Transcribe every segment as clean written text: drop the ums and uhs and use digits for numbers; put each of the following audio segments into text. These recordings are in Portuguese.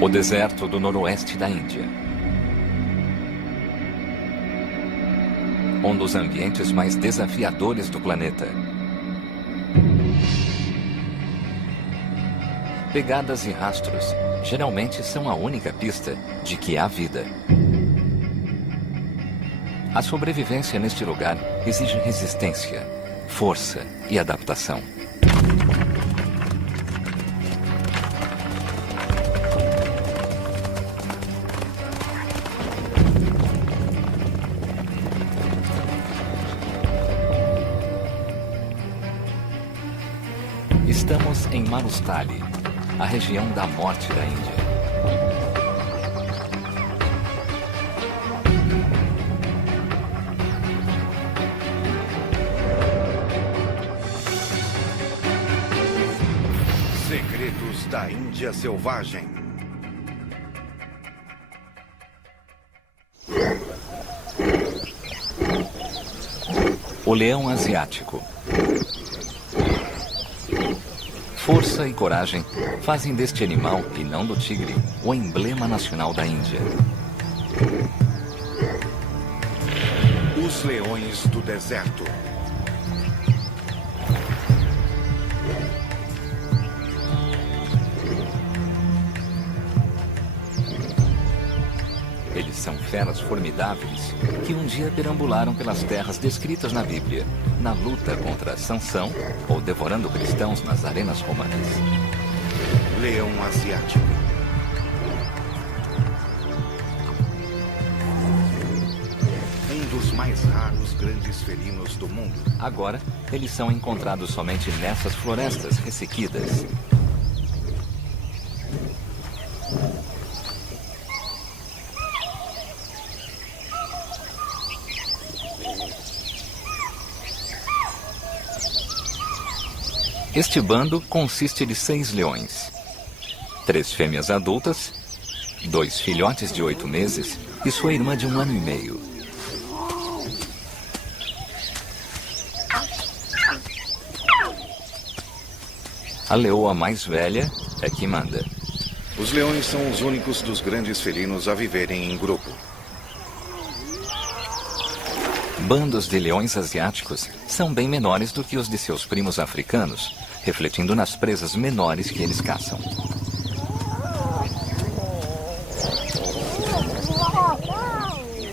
O deserto do noroeste da Índia. Um dos ambientes mais desafiadores do planeta. Pegadas e rastros geralmente são a única pista de que há vida. A sobrevivência neste lugar exige resistência, força e adaptação. Estamos em Marustali, a região da morte da Índia. Segredos da Índia Selvagem. O leão asiático. Força e coragem fazem deste animal, e não do tigre, o emblema nacional da Índia. Os leões do deserto. Eles são feras formidáveis que um dia perambularam pelas terras descritas na Bíblia, na luta contra Sansão ou devorando cristãos nas arenas romanas. Leão asiático. Um dos mais raros grandes felinos do mundo. Agora, eles são encontrados somente nessas florestas ressequidas. Este bando consiste de 6 leões, 3 fêmeas adultas, 2 filhotes de 8 meses e sua irmã de 1 ano e meio. A leoa mais velha é que manda. Os leões são os únicos dos grandes felinos a viverem em grupo. Bandos de leões asiáticos são bem menores do que os de seus primos africanos, refletindo nas presas menores que eles caçam.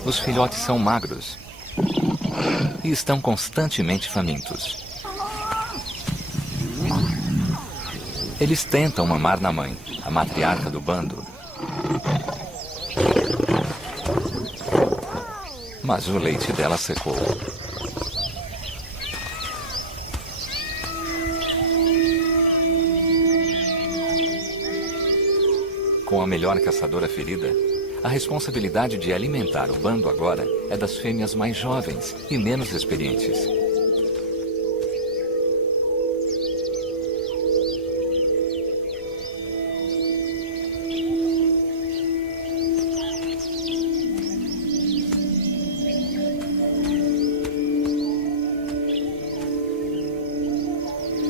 Os filhotes são magros e estão constantemente famintos. Eles tentam mamar na mãe, a matriarca do bando. Mas o leite dela secou. Com a melhor caçadora ferida, a responsabilidade de alimentar o bando agora é das fêmeas mais jovens e menos experientes.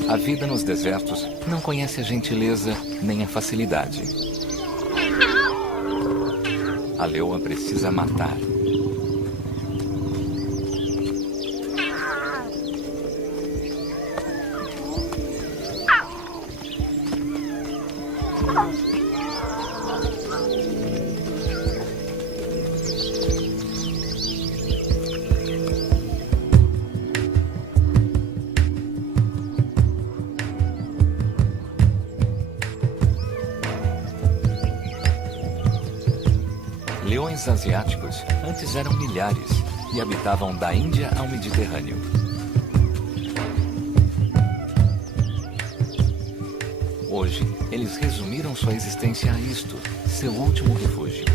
A vida nos desertos não conhece a gentileza nem a facilidade. A leoa precisa matar. Leões asiáticos antes eram milhares e habitavam da Índia ao Mediterrâneo. Hoje, eles resumiram sua existência a isto, seu último refúgio.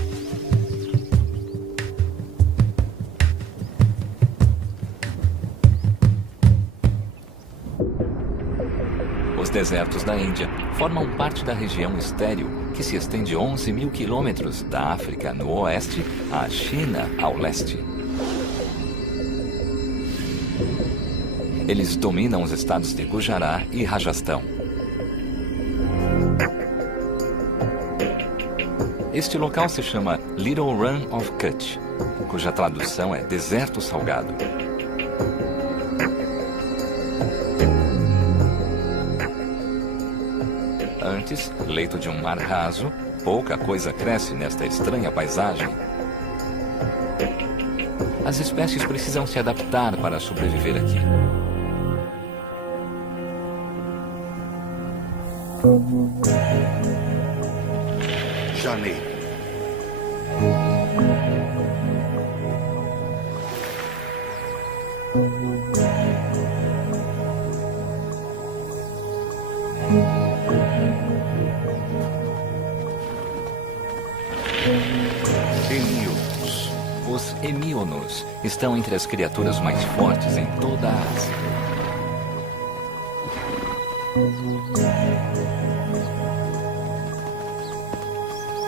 Os desertos da Índia formam parte da região estéril que se estende 11 mil quilômetros da África no oeste à China ao leste. Eles dominam os estados de Gujarat e Rajastão. Este local se chama Little Run of Kutch, cuja tradução é Deserto Salgado. Antes, leito de um mar raso, pouca coisa cresce nesta estranha paisagem. As espécies precisam se adaptar para sobreviver aqui. Janeiro. Hemíonos. Os hemíonos estão entre as criaturas mais fortes em toda a Ásia.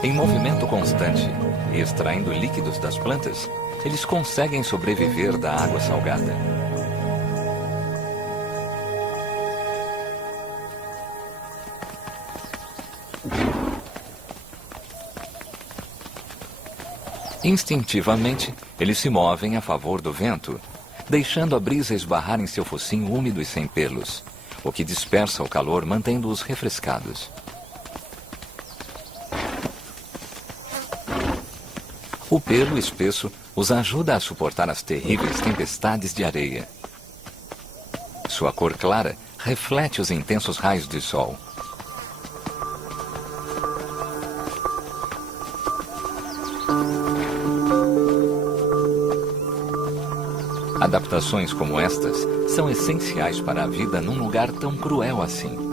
Em movimento constante e extraindo líquidos das plantas, eles conseguem sobreviver da água salgada. Instintivamente, eles se movem a favor do vento, deixando a brisa esbarrar em seu focinho úmido e sem pelos, o que dispersa o calor, mantendo-os refrescados. O pelo espesso os ajuda a suportar as terríveis tempestades de areia. Sua cor clara reflete os intensos raios de sol. Adaptações como estas são essenciais para a vida num lugar tão cruel assim.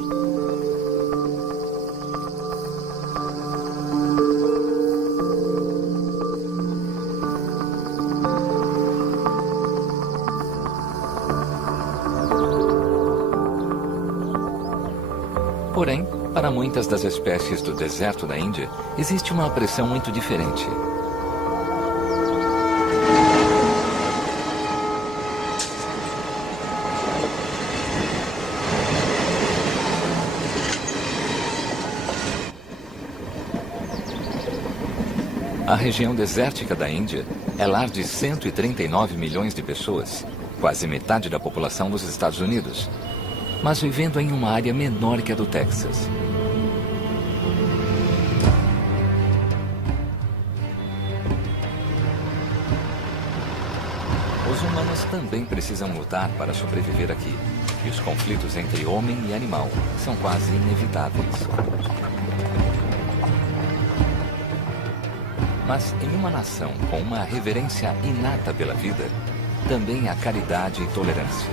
Porém, para muitas das espécies do deserto da Índia, existe uma pressão muito diferente. A região desértica da Índia é lar de 139 milhões de pessoas, quase metade da população dos Estados Unidos, mas vivendo em uma área menor que a do Texas. Os humanos também precisam lutar para sobreviver aqui, e os conflitos entre homem e animal são quase inevitáveis. Mas em uma nação com uma reverência inata pela vida, também há caridade e tolerância.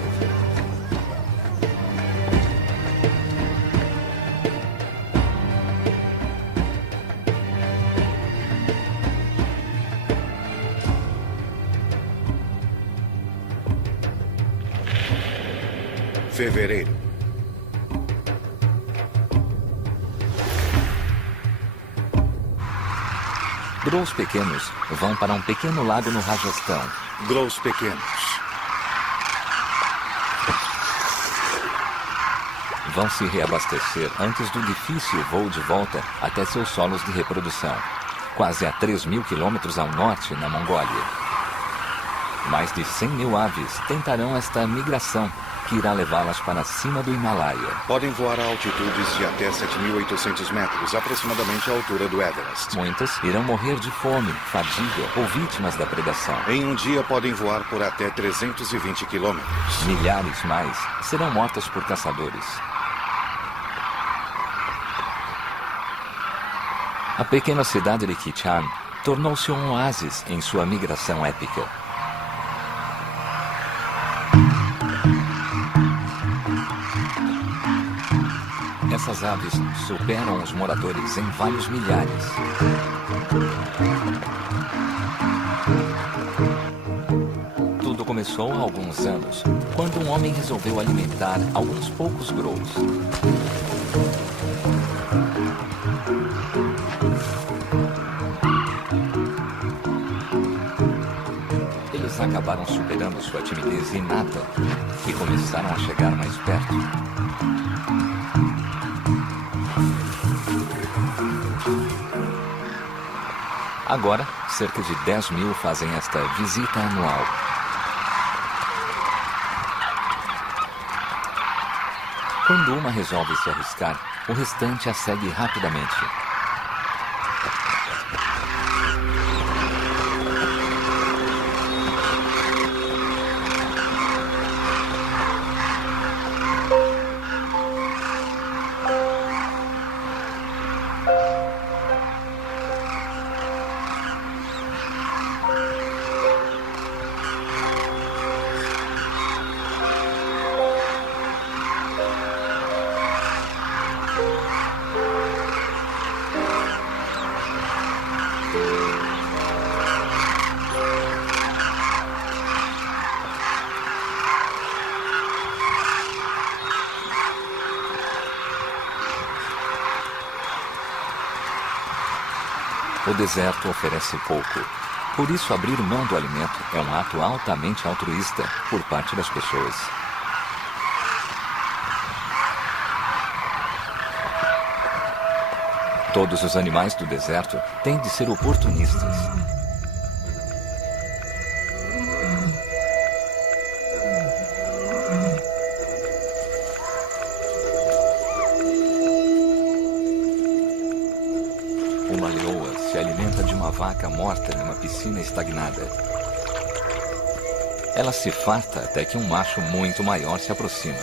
Fevereiro. Grows pequenos vão para um pequeno lago no Rajastão. Grows pequenos. Vão se reabastecer antes do difícil voo de volta até seus solos de reprodução, quase a 3.000 quilômetros ao norte, na Mongólia. Mais de 100.000 aves tentarão esta migração, que irá levá-las para cima do Himalaia. Podem voar a altitudes de até 7.800 metros, aproximadamente a altura do Everest. Muitas irão morrer de fome, fadiga ou vítimas da predação. Em um dia podem voar por até 320 quilômetros. Milhares mais serão mortas por caçadores. A pequena cidade de Kichan tornou-se um oásis em sua migração épica. Essas aves superam os moradores em vários milhares. Tudo começou há alguns anos, quando um homem resolveu alimentar alguns poucos grows. Eles acabaram superando sua timidez inata e começaram a chegar mais perto. Agora, cerca de 10 mil fazem esta visita anual. Quando uma resolve se arriscar, o restante a segue rapidamente. O deserto oferece pouco. Por isso, abrir mão do alimento é um ato altamente altruísta por parte das pessoas. Todos os animais do deserto têm de ser oportunistas. Uma leoa se alimenta de uma vaca morta numa piscina estagnada. Ela se farta até que um macho muito maior se aproxima.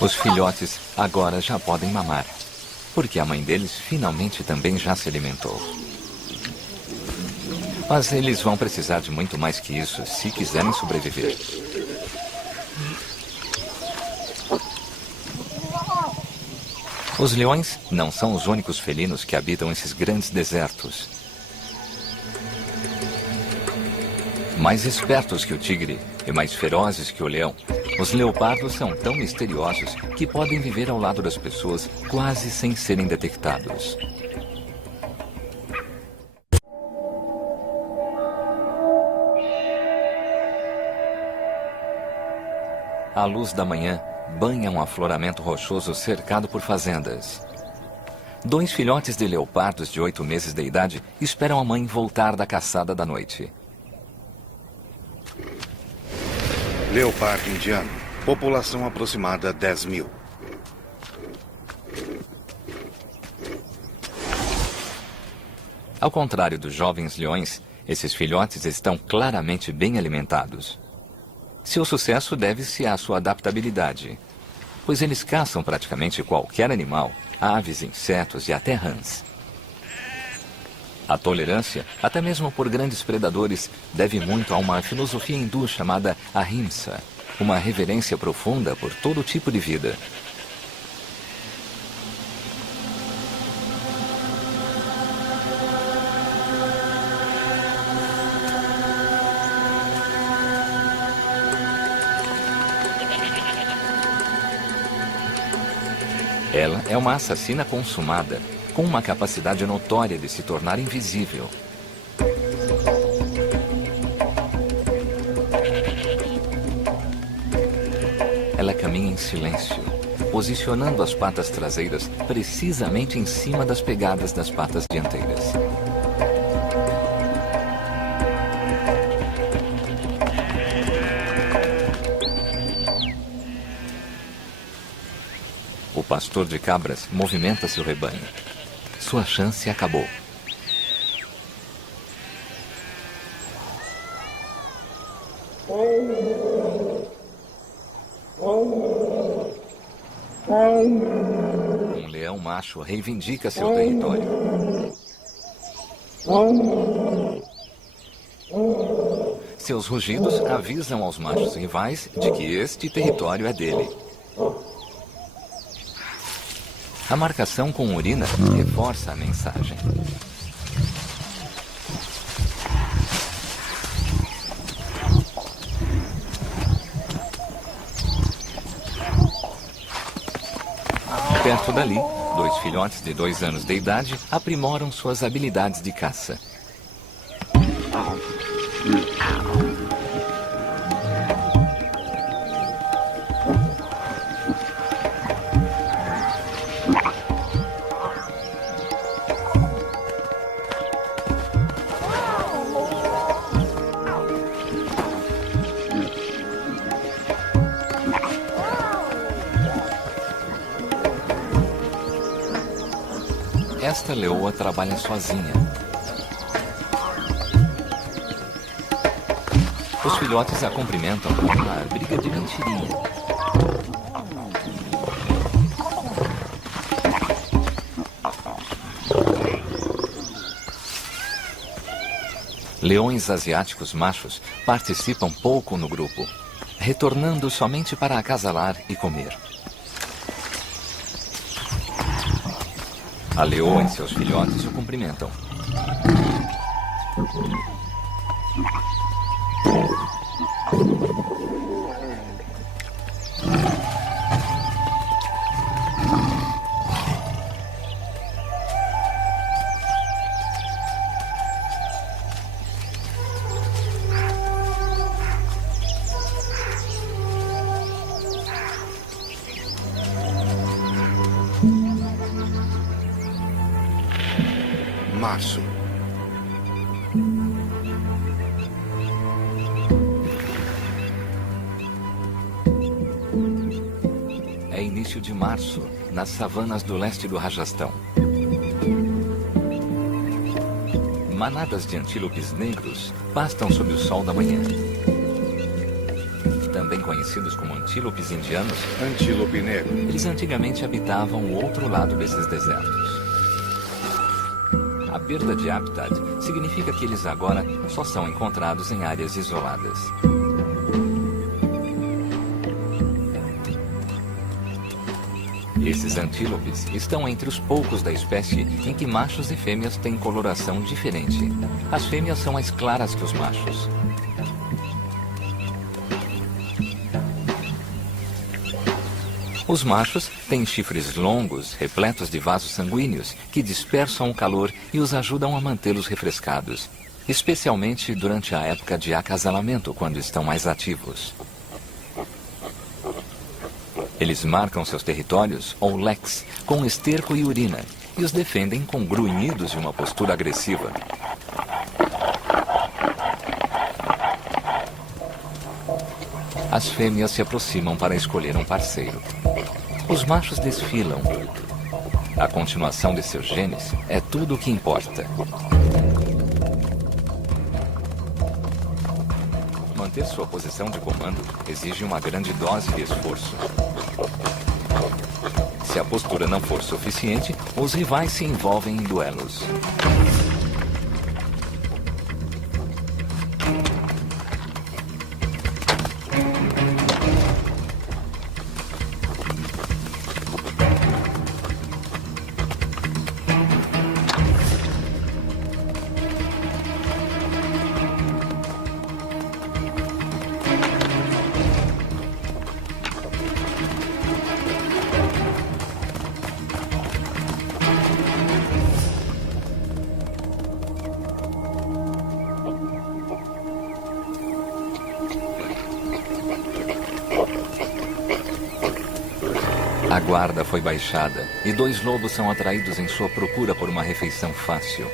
Os filhotes agora já podem mamar, porque a mãe deles finalmente também já se alimentou. Mas eles vão precisar de muito mais que isso se quiserem sobreviver. Os leões não são os únicos felinos que habitam esses grandes desertos. Mais espertos que o tigre e mais ferozes que o leão, os leopardos são tão misteriosos que podem viver ao lado das pessoas quase sem serem detectados. A luz da manhã banha um afloramento rochoso cercado por fazendas. 2 filhotes de leopardos de 8 meses de idade esperam a mãe voltar da caçada da noite. Leopardo indiano. População aproximada 10 mil. Ao contrário dos jovens leões, esses filhotes estão claramente bem alimentados. Seu sucesso deve-se à sua adaptabilidade, pois eles caçam praticamente qualquer animal, aves, insetos e até rãs. A tolerância, até mesmo por grandes predadores, deve muito a uma filosofia hindu chamada Ahimsa, uma reverência profunda por todo tipo de vida. Ela é uma assassina consumada, com uma capacidade notória de se tornar invisível. Ela caminha em silêncio, posicionando as patas traseiras precisamente em cima das pegadas das patas dianteiras. O pastor de cabras movimenta seu rebanho. Sua chance acabou. Um leão macho reivindica seu território. Seus rugidos avisam aos machos rivais de que este território é dele. A marcação com urina reforça a mensagem. Perto dali, dois filhotes de 2 anos de idade aprimoram suas habilidades de caça. Esta leoa trabalha sozinha. Os filhotes a cumprimentam com uma briga de mentirinha. Leões asiáticos machos participam pouco no grupo, retornando somente para acasalar e comer. A leoa e seus filhotes o cumprimentam. Março. É início de março, nas savanas do leste do Rajastão. Manadas de antílopes negros pastam sob o sol da manhã. Também conhecidos como antílopes indianos, Antílope negro. eles antigamente habitavam o outro lado desses desertos. A perda de habitat significa que eles agora só são encontrados em áreas isoladas. Esses antílopes estão entre os poucos da espécie em que machos e fêmeas têm coloração diferente. As fêmeas são mais claras que os machos. Os machos têm chifres longos, repletos de vasos sanguíneos, que dispersam o calor e os ajudam a mantê-los refrescados, especialmente durante a época de acasalamento, quando estão mais ativos. Eles marcam seus territórios, ou leks, com esterco e urina, e os defendem com grunhidos e uma postura agressiva. As fêmeas se aproximam para escolher um parceiro. Os machos desfilam. A continuação de seus genes é tudo o que importa. Manter sua posição de comando exige uma grande dose de esforço. Se a postura não for suficiente, os rivais se envolvem em duelos. A guarda foi baixada e 2 lobos são atraídos em sua procura por uma refeição fácil.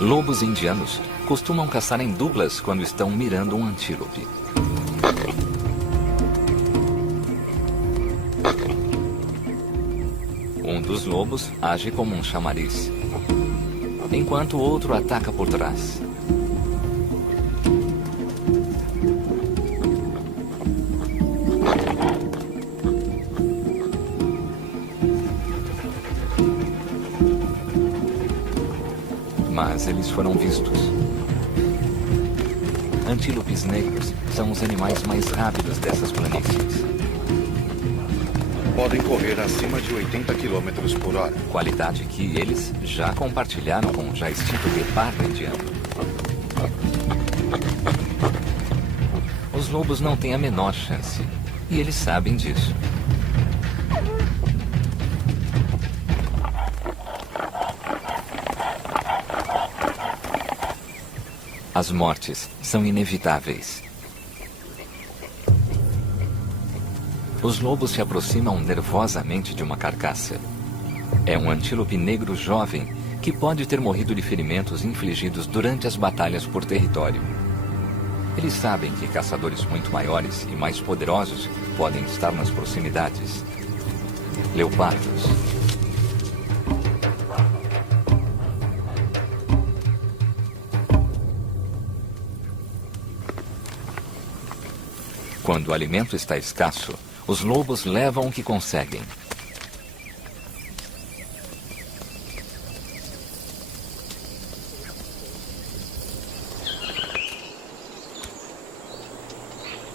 Lobos indianos costumam caçar em duplas quando estão mirando um antílope. Um dos lobos age como um chamariz, enquanto o outro ataca por trás. Mas eles foram vistos. Antílopes negros são os animais mais rápidos dessas planícies. Podem correr acima de 80 km por hora. Qualidade que eles já compartilharam com o já extinto guepardo indiano. Os lobos não têm a menor chance. E eles sabem disso. As mortes são inevitáveis. Os lobos se aproximam nervosamente de uma carcaça. É um antílope negro jovem que pode ter morrido de ferimentos infligidos durante as batalhas por território. Eles sabem que caçadores muito maiores e mais poderosos podem estar nas proximidades. Leopardos. Quando o alimento está escasso, os lobos levam o que conseguem.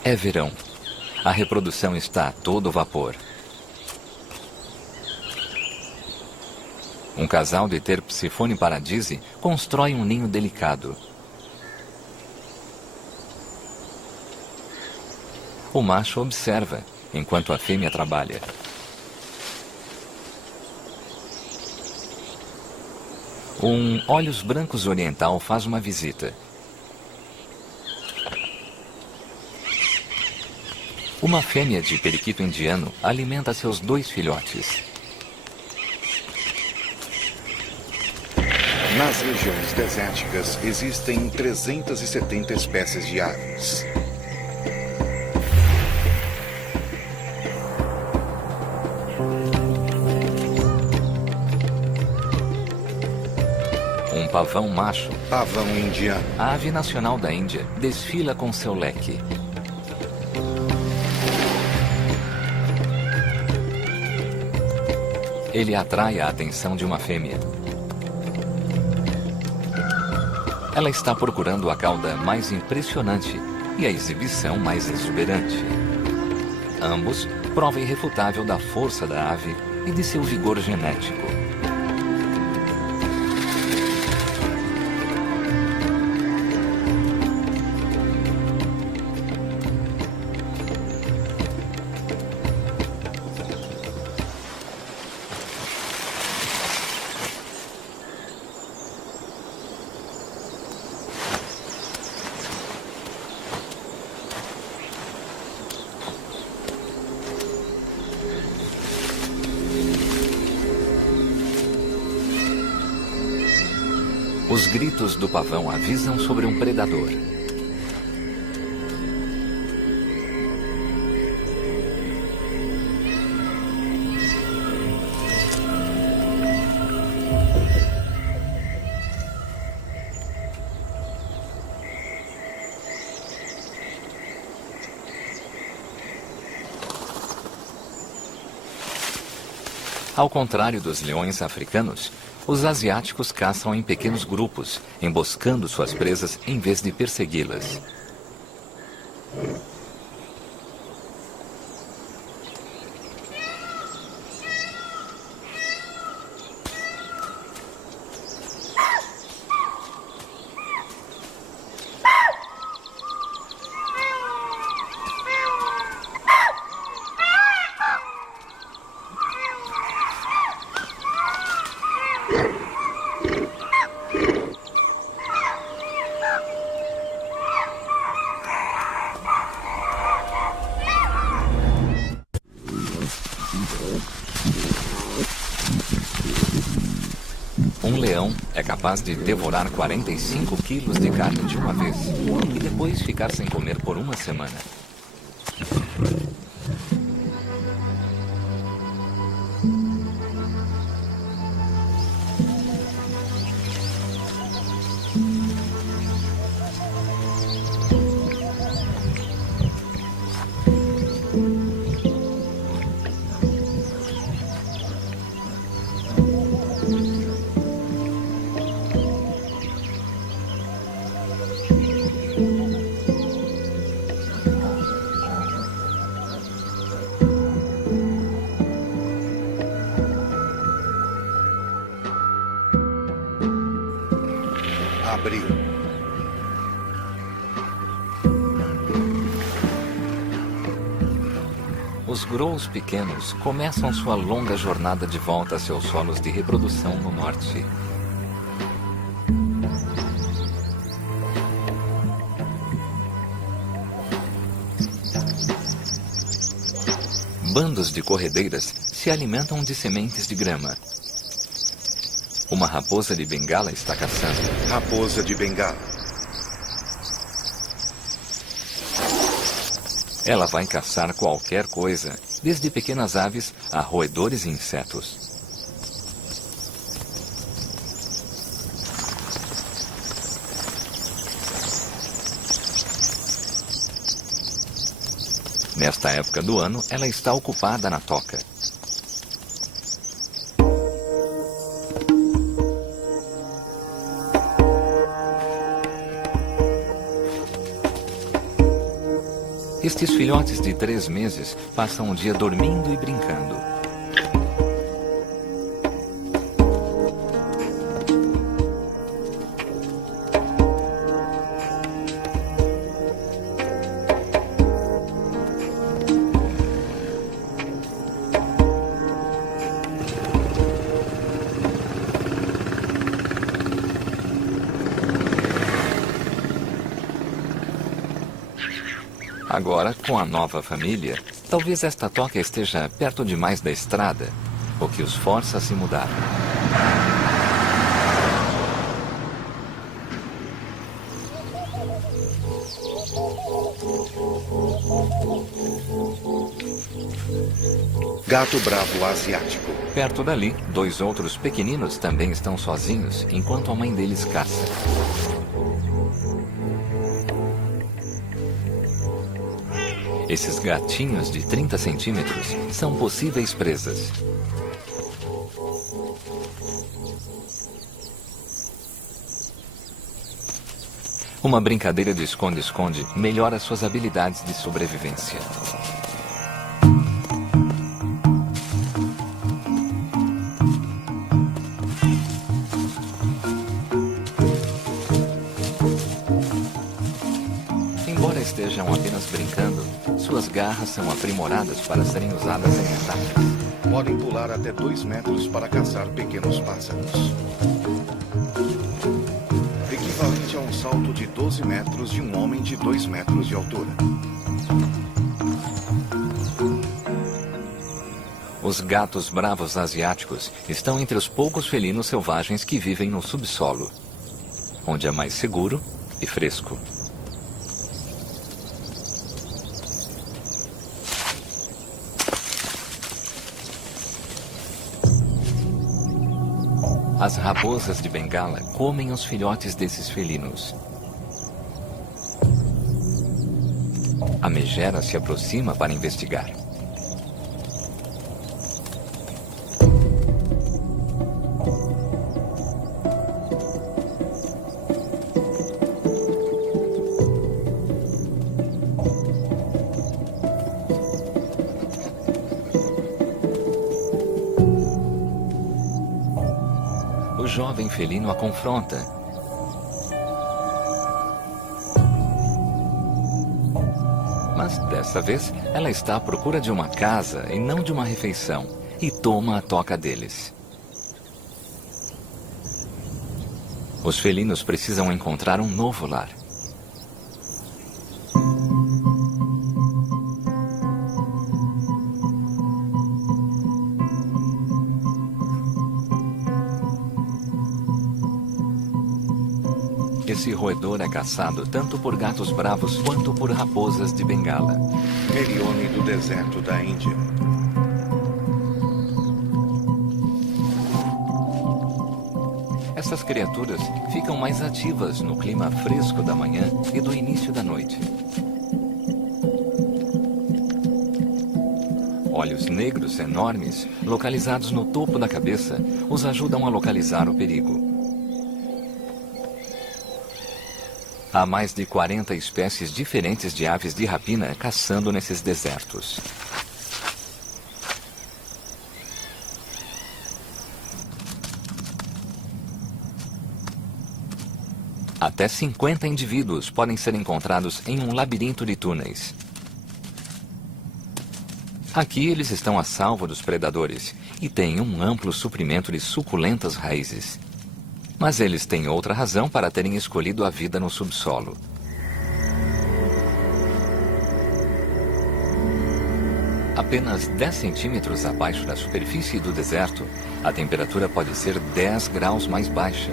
É verão. A reprodução está a todo vapor. Um casal de Terpsifone paradisi constrói um ninho delicado. O macho observa, enquanto a fêmea trabalha. Um olhos brancos oriental faz uma visita. Uma fêmea de periquito indiano alimenta seus 2 filhotes. Nas regiões desérticas existem 370 espécies de aves. Um pavão macho, Pavão indiano. a ave nacional da Índia, desfila com seu leque. Ele atrai a atenção de uma fêmea. Ela está procurando a cauda mais impressionante e a exibição mais exuberante. Ambos, prova irrefutável da força da ave e de seu vigor genético. Os gritos do pavão avisam sobre um predador. Ao contrário dos leões africanos, os asiáticos caçam em pequenos grupos, emboscando suas presas em vez de persegui-las. Um leão é capaz de devorar 45 quilos de carne de uma vez e depois ficar sem comer por uma semana. abril. Os ghrouls pequenos começam sua longa jornada de volta a seus solos de reprodução no norte. Bandos de corredeiras se alimentam de sementes de grama. Uma raposa de Bengala está caçando. Raposa de Bengala. Ela vai caçar qualquer coisa, desde pequenas aves a roedores e insetos. Nesta época do ano, ela está ocupada na toca. Estes filhotes de 3 meses passam o dia dormindo e brincando. Agora, com a nova família, talvez esta toca esteja perto demais da estrada, o que os força a se mudar. Gato bravo asiático. Perto dali, 2 outros pequeninos também estão sozinhos, enquanto a mãe deles caça. Esses gatinhos de 30 centímetros são possíveis presas. Uma brincadeira de esconde-esconde melhora suas habilidades de sobrevivência. Embora estejam apenas brincando, suas garras são aprimoradas para serem usadas em ataques. Podem pular até 2 metros para caçar pequenos pássaros. Equivalente a um salto de 12 metros de um homem de 2 metros de altura. Os gatos bravos asiáticos estão entre os poucos felinos selvagens que vivem no subsolo, onde é mais seguro e fresco. As raposas de Bengala comem os filhotes desses felinos. A megera se aproxima para investigar. O jovem felino a confronta. Mas dessa vez, ela está à procura de uma casa e não de uma refeição, e toma a toca deles. Os felinos precisam encontrar um novo lar. Esse roedor é caçado tanto por gatos bravos quanto por raposas de Bengala. Merione do deserto da Índia. Essas criaturas ficam mais ativas no clima fresco da manhã e do início da noite. Olhos negros enormes, localizados no topo da cabeça, os ajudam a localizar o perigo. Há mais de 40 espécies diferentes de aves de rapina caçando nesses desertos. até 50 indivíduos podem ser encontrados em um labirinto de túneis. Aqui eles estão a salvo dos predadores e têm um amplo suprimento de suculentas raízes. Mas eles têm outra razão para terem escolhido a vida no subsolo. Apenas 10 centímetros abaixo da superfície do deserto, a temperatura pode ser 10 graus mais baixa.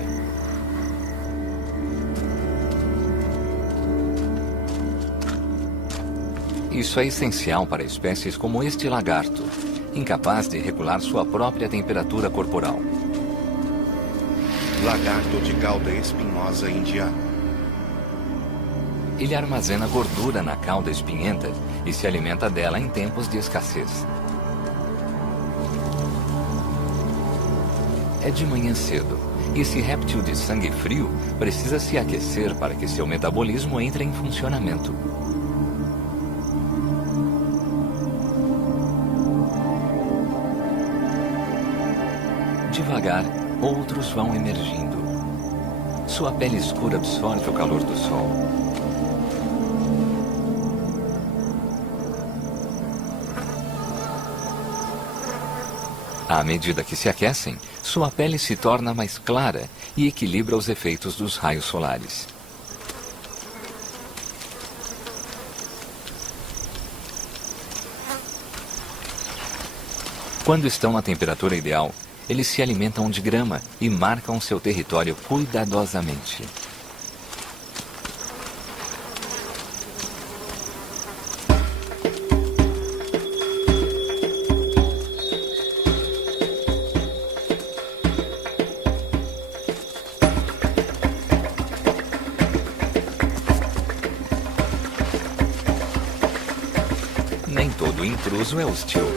Isso é essencial para espécies como este lagarto, incapaz de regular sua própria temperatura corporal. Lagarto de cauda espinhosa indiana. Ele armazena gordura na cauda espinhenta e se alimenta dela em tempos de escassez. É de manhã cedo, e esse réptil de sangue frio precisa se aquecer para que seu metabolismo entre em funcionamento. Devagar, outros vão emergindo. Sua pele escura absorve o calor do sol. À medida que se aquecem, sua pele se torna mais clara e equilibra os efeitos dos raios solares. Quando estão na temperatura ideal, eles se alimentam de grama e marcam seu território cuidadosamente. Nem todo intruso é hostil.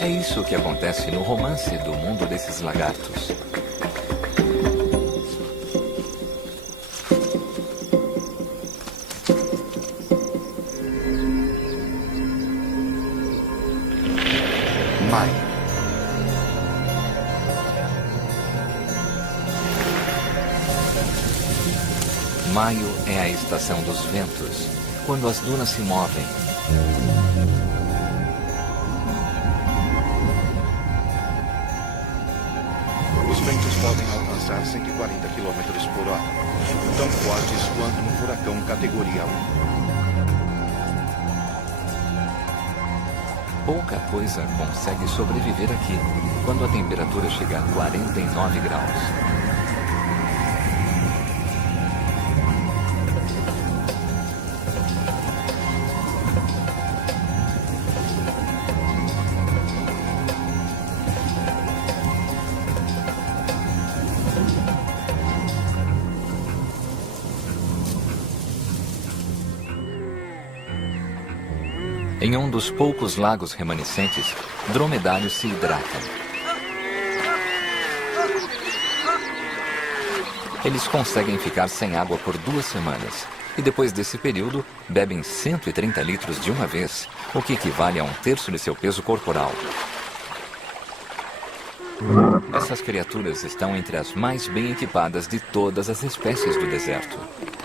É isso que acontece no romance do mundo desses lagartos. Maio. Maio é a estação dos ventos, quando as dunas se movem. Os ventos podem alcançar 140 km por hora, tão fortes quanto um furacão categoria 1. Pouca coisa consegue sobreviver aqui, quando a temperatura chega a 49 graus. Em um dos poucos lagos remanescentes, dromedários se hidratam. Eles conseguem ficar sem água por 2 semanas. E depois desse período, bebem 130 litros de uma vez, o que equivale a 1/3 de seu peso corporal. Essas criaturas estão entre as mais bem equipadas de todas as espécies do deserto.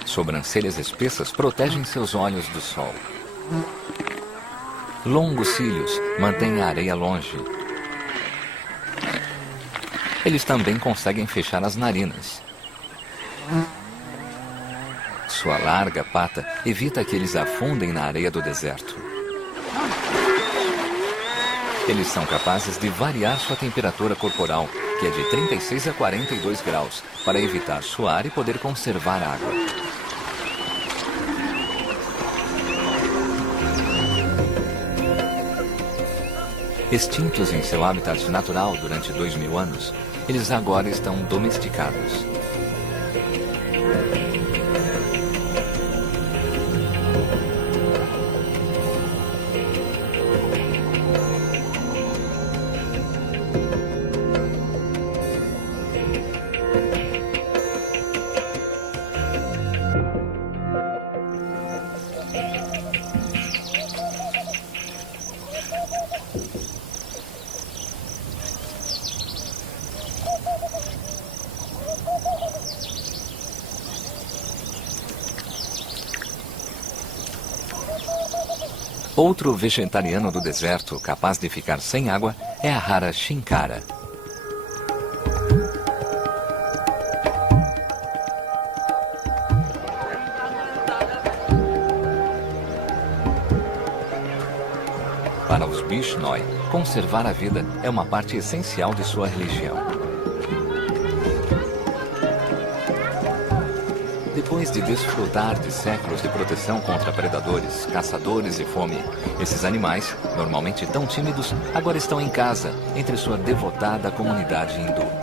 Sobrancelhas espessas protegem seus olhos do sol. Longos cílios mantêm a areia longe. Eles também conseguem fechar as narinas. Sua larga pata evita que eles afundem na areia do deserto. Eles são capazes de variar sua temperatura corporal, que é de 36 a 42 graus, para evitar suar e poder conservar água. Extintos em seu habitat natural durante 2.000 anos, eles agora estão domesticados. Outro vegetariano do deserto capaz de ficar sem água é a rara chinkara. Para os Bishnoi, conservar a vida é uma parte essencial de sua religião. Depois de desfrutar de séculos de proteção contra predadores, caçadores e fome, esses animais, normalmente tão tímidos, agora estão em casa, entre sua devotada comunidade hindu.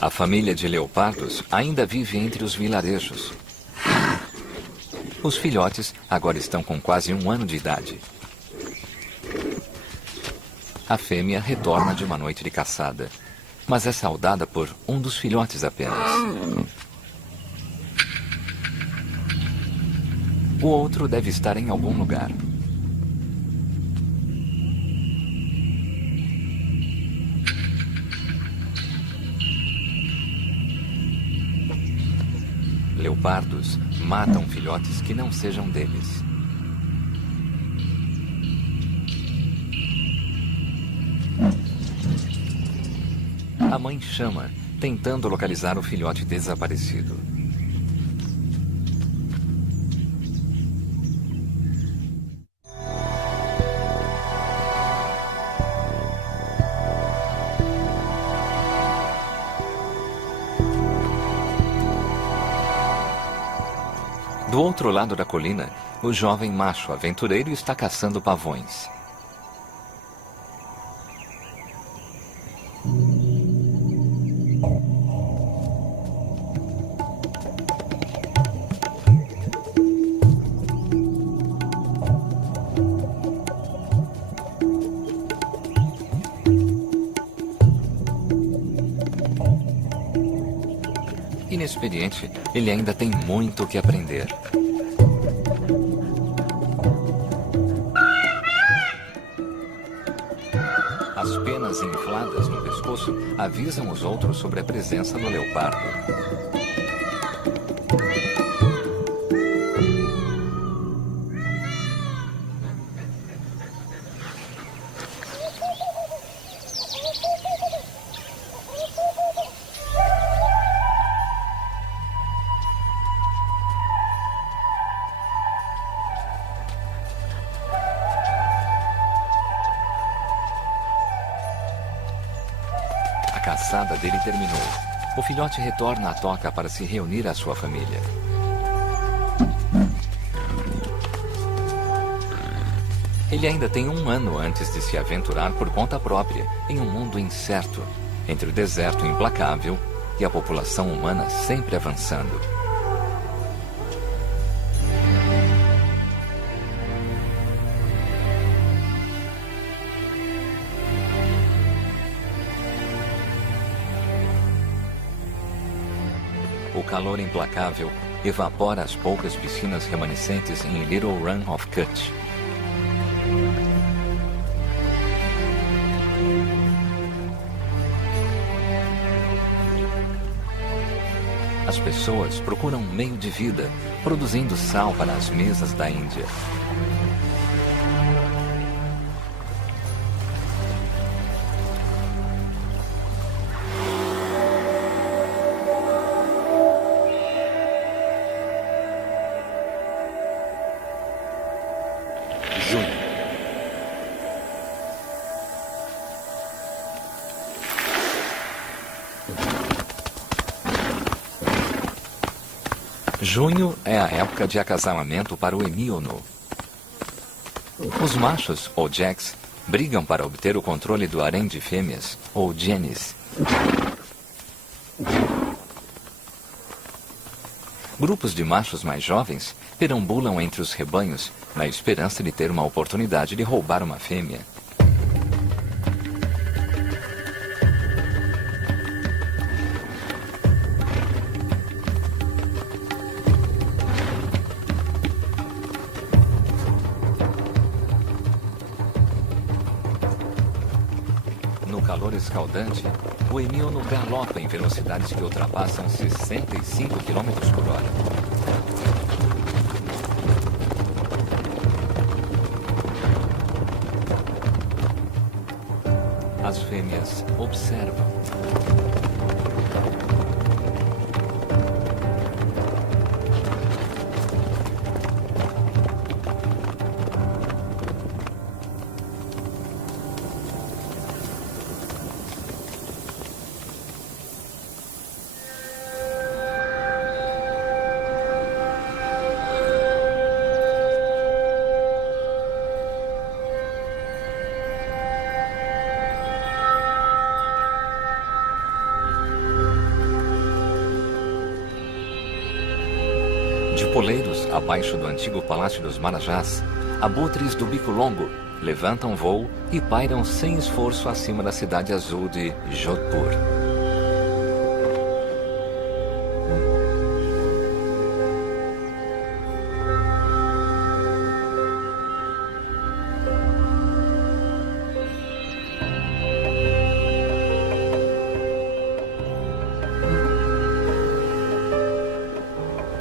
A família de leopardos ainda vive entre os vilarejos. Os filhotes agora estão com quase 1 ano de idade. A fêmea retorna de uma noite de caçada, mas é saudada por um dos filhotes apenas. O outro deve estar em algum lugar. Leopardos matam filhotes que não sejam deles. A mãe chama, tentando localizar o filhote desaparecido. Do outro lado da colina, o jovem macho aventureiro está caçando pavões. Inexperiente, ele ainda tem muito o que aprender. As penas infladas no pescoço avisam os outros sobre a presença do leopardo. A caçada dele terminou. O filhote retorna à toca para se reunir à sua família. Ele ainda tem 1 ano antes de se aventurar por conta própria em um mundo incerto, entre o deserto implacável e a população humana sempre avançando. O calor implacável evapora as poucas piscinas remanescentes em Little Run of Kutch. As pessoas procuram um meio de vida, produzindo sal para as mesas da Índia. Junho. Junho é a época de acasalamento para o Emiono. Os machos, ou jacks, brigam para obter o controle do harém de fêmeas, ou jennies. Grupos de machos mais jovens perambulam entre os rebanhos na esperança de ter uma oportunidade de roubar uma fêmea. No calor escaldante, o Emilno galopa em velocidades que ultrapassam 65 km por hora. As fêmeas observam. De Poleiros, abaixo do antigo Palácio dos Marajás, abutres do bico longo levantam voo e pairam sem esforço acima da cidade azul de Jodhpur.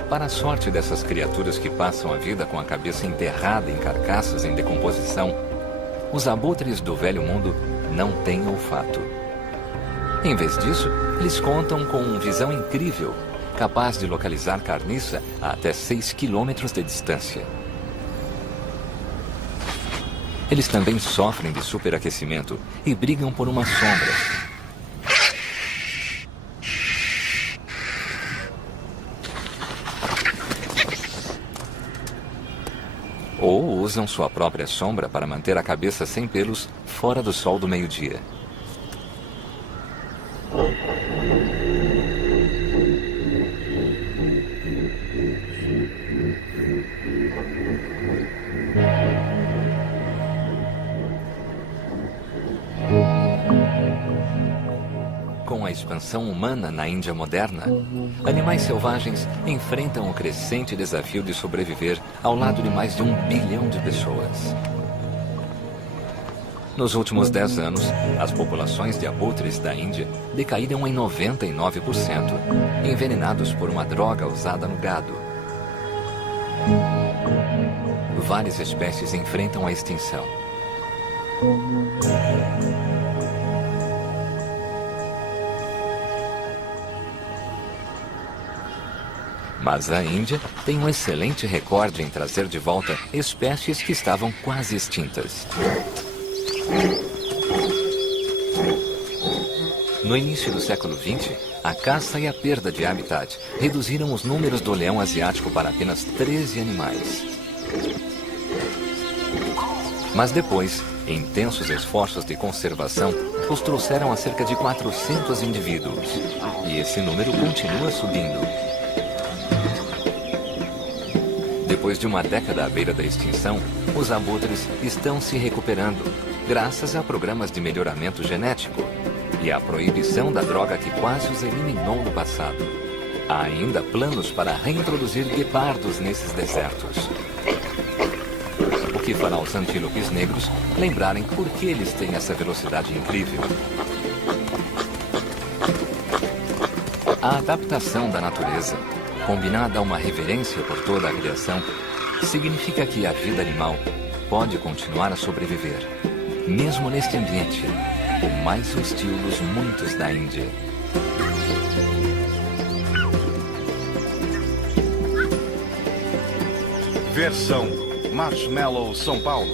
Para a sorte dessas criaturas que passam a vida com a cabeça enterrada em carcaças em decomposição, os abutres do Velho Mundo não têm olfato. Em vez disso, eles contam com visão incrível, capaz de localizar carniça a até 6 quilômetros de distância. Eles também sofrem de superaquecimento e brigam por uma sombra. Ou usam sua própria sombra para manter a cabeça sem pelos fora do sol do meio-dia. Com a expansão humana na Índia moderna, animais selvagens enfrentam o crescente desafio de sobreviver ao lado de mais de 1 bilhão de pessoas. Nos últimos 10 anos, as populações de abutres da Índia decaíram em 99%, envenenados por uma droga usada no gado. Várias espécies enfrentam a extinção. Mas a Índia tem um excelente recorde em trazer de volta espécies que estavam quase extintas. No início do século XX, a caça e a perda de habitat reduziram os números do leão asiático para apenas 13 animais. Mas depois, intensos esforços de conservação os trouxeram a cerca de 400 indivíduos. E esse número continua subindo. Depois de uma década à beira da extinção, os abutres estão se recuperando, graças a programas de melhoramento genético e à proibição da droga que quase os eliminou no passado. Há ainda planos para reintroduzir guepardos nesses desertos, o que fará os antílopes negros lembrarem por que eles têm essa velocidade incrível. A adaptação da natureza, combinada a uma reverência por toda a criação, significa que a vida animal pode continuar a sobreviver, mesmo neste ambiente, o mais hostil dos muitos da Índia. Versão Marshmallow São Paulo.